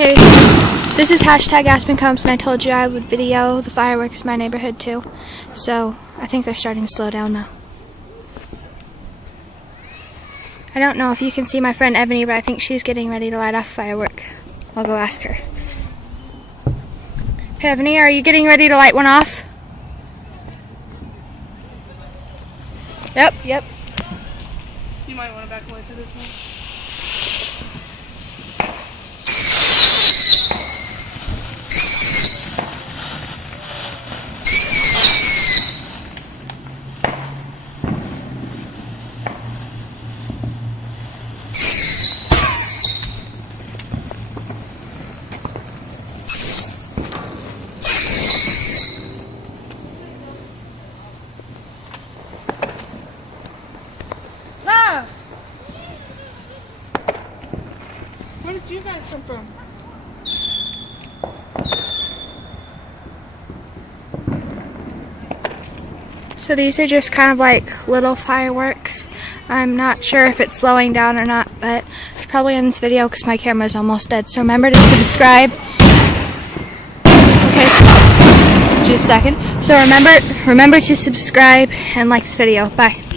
Okay, this is hashtag Aspen Combs, and I told you I would video the fireworks in my neighborhood too. So I think they're starting to slow down though. I don't know if you can see my friend Ebony, but I think she's getting ready to light off a firework. I'll go ask her. Hey Ebony, are you getting ready to light one off? Yep. You might want to back away for this one. Where did you guys come from? So these are just kind of like little fireworks. I'm not sure if it's slowing down or not, but it's probably in this video because my camera's almost dead. So remember to subscribe. Okay, so just a second. So remember to subscribe and like this video. Bye.